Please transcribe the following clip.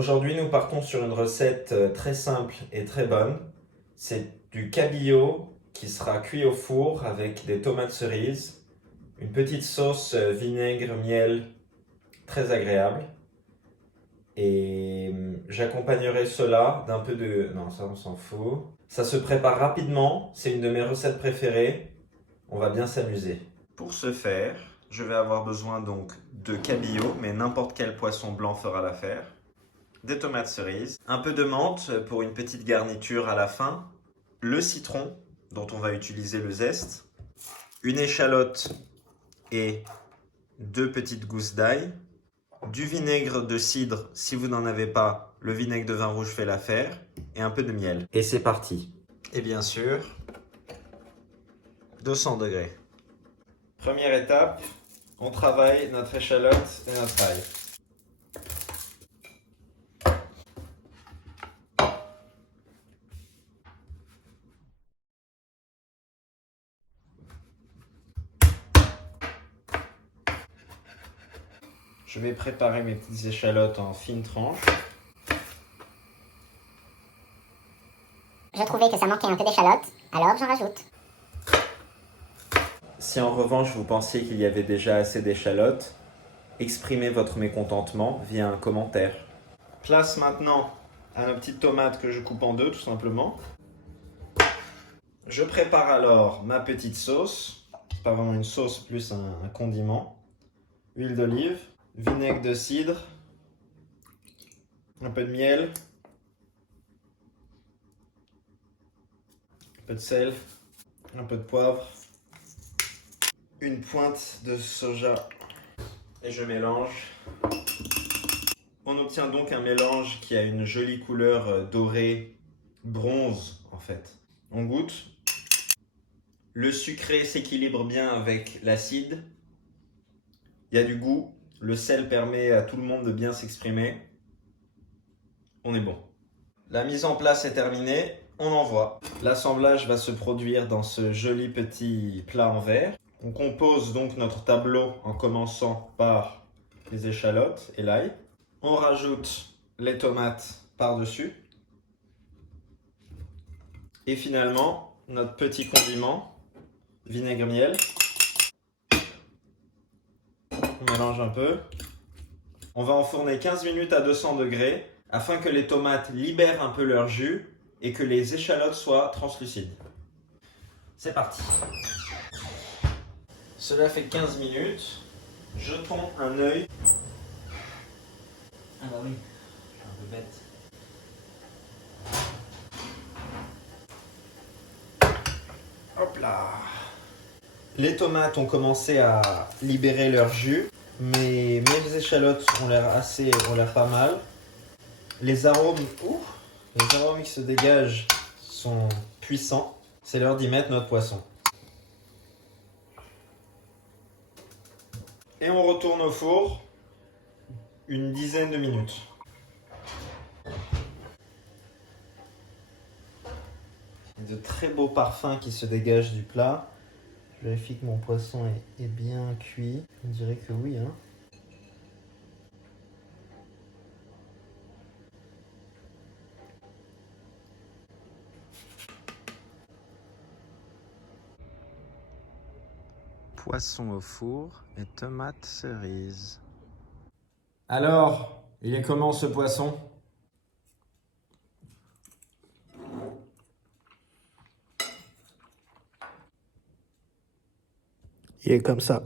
Aujourd'hui, nous partons sur une recette très simple et très bonne. C'est du cabillaud qui sera cuit au four avec des tomates cerises, une petite sauce vinaigre, miel, très agréable. Et j'accompagnerai cela d'un peu de... Non, ça on s'en fout. Ça se prépare rapidement, c'est une de mes recettes préférées. On va bien s'amuser. Pour ce faire, je vais avoir besoin donc de cabillaud, mais n'importe quel poisson blanc fera l'affaire. Des tomates cerises, un peu de menthe pour une petite garniture à la fin, le citron dont on va utiliser le zeste, une échalote et 2 petites gousses d'ail, du vinaigre de cidre si vous n'en avez pas, le vinaigre de vin rouge fait l'affaire, et un peu de miel. Et c'est parti. Et bien sûr, 200 degrés. Première étape, on travaille notre échalote et notre ail. Je vais préparer mes petites échalotes en fines tranches. Je trouvais que ça manquait un peu d'échalote, alors j'en rajoute. Si en revanche vous pensiez qu'il y avait déjà assez d'échalotes, exprimez votre mécontentement via un commentaire. Place maintenant à nos petites tomates que je coupe en deux tout simplement. Je prépare alors ma petite sauce. C'est pas vraiment une sauce, plus un condiment. Huile d'olive, vinaigre de cidre, un peu de miel, un peu de sel, un peu de poivre, une pointe de soja et je mélange. On obtient donc un mélange qui a une jolie couleur dorée, bronze en fait. On goûte. Le sucré s'équilibre bien avec l'acide. Il y a du goût. Le sel permet à tout le monde de bien s'exprimer. On est bon. La mise en place est terminée. On envoie. L'assemblage va se produire dans ce joli petit plat en verre. On compose donc notre tableau en commençant par les échalotes et l'ail. On rajoute les tomates par-dessus. Et finalement, notre petit condiment, vinaigre miel. On mélange un peu. On va enfourner 15 minutes à 200 degrés afin que les tomates libèrent un peu leur jus et que les échalotes soient translucides. C'est parti. Cela fait 15 minutes. Jetons un œil. Ah bah oui, je suis un peu bête. Hop là. Les tomates ont commencé à libérer leur jus, mais mes échalotes ont l'air pas mal. Les arômes qui se dégagent sont puissants. C'est l'heure d'y mettre notre poisson. Et on retourne au four une dizaine de minutes. De très beaux parfums qui se dégagent du plat. Je vérifie que mon poisson est bien cuit. On dirait que oui, hein. Poisson au four et tomates cerises. Alors, il est comment ce poisson? Il est comme ça.